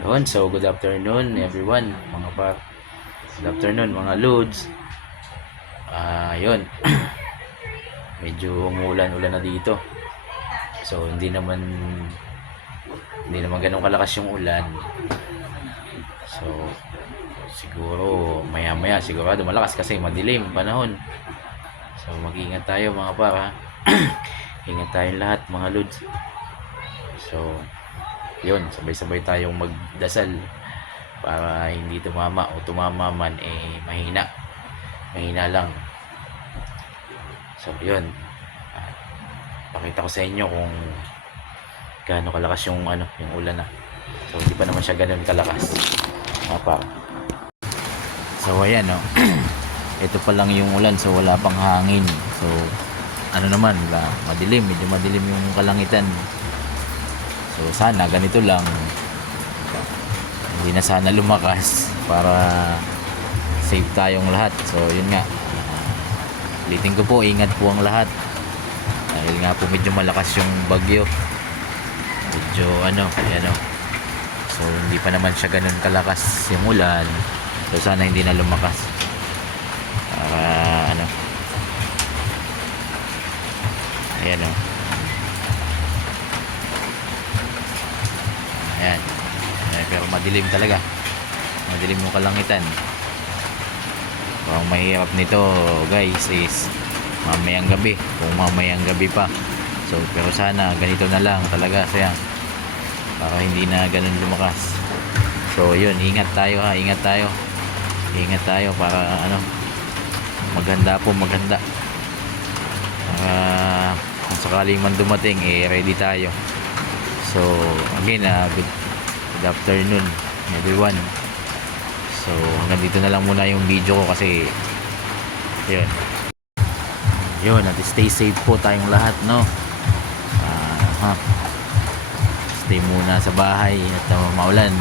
Yun, so good afternoon everyone, mga par. Good afternoon mga loads. Yun. Medyo umulan-ulan na dito. So hindi naman ganun kalakas yung ulan. So siguro maya-maya sigurado malakas kasi madilim panahon. So mag-ingat tayo mga par ha. Ingat tayong lahat mga loads. So yun, sabay-sabay tayong magdasal para hindi tumama o tumama man mahina lang. So yun, pakita ko sa inyo kung gaano kalakas yung yung ulan na. So hindi pa naman siya ganoon kalakas pa. So ayan no. Ito pa lang yung ulan, so wala pang hangin. So naman, medyo madilim yung kalangitan. So sana ganito lang, hindi na sana lumakas para safe tayong lahat. So yun nga, ulitin ko po, ingat po ang lahat dahil nga po medyo malakas yung bagyo, medyo ayan o. So hindi pa naman siya ganun kalakas yung ulan, so sana hindi na lumakas para ayan o. Ayan. Pero madilim talaga. Madilim yung kalangitan. So, ang mahirap nito guys is mamayang gabi. Kung mamayang gabi pa. So, pero sana ganito na lang talaga sayang. Para hindi na ganun lumakas. So, yun. Ingat tayo ha. Ingat tayo. Ingat tayo para maganda po. Maganda. Para kung sakaling man dumating, ready tayo. So again, good afternoon everyone. So hanggang dito na lang muna yung video ko kasi yun at stay safe po tayong lahat no. Stay muna sa bahay at maulan.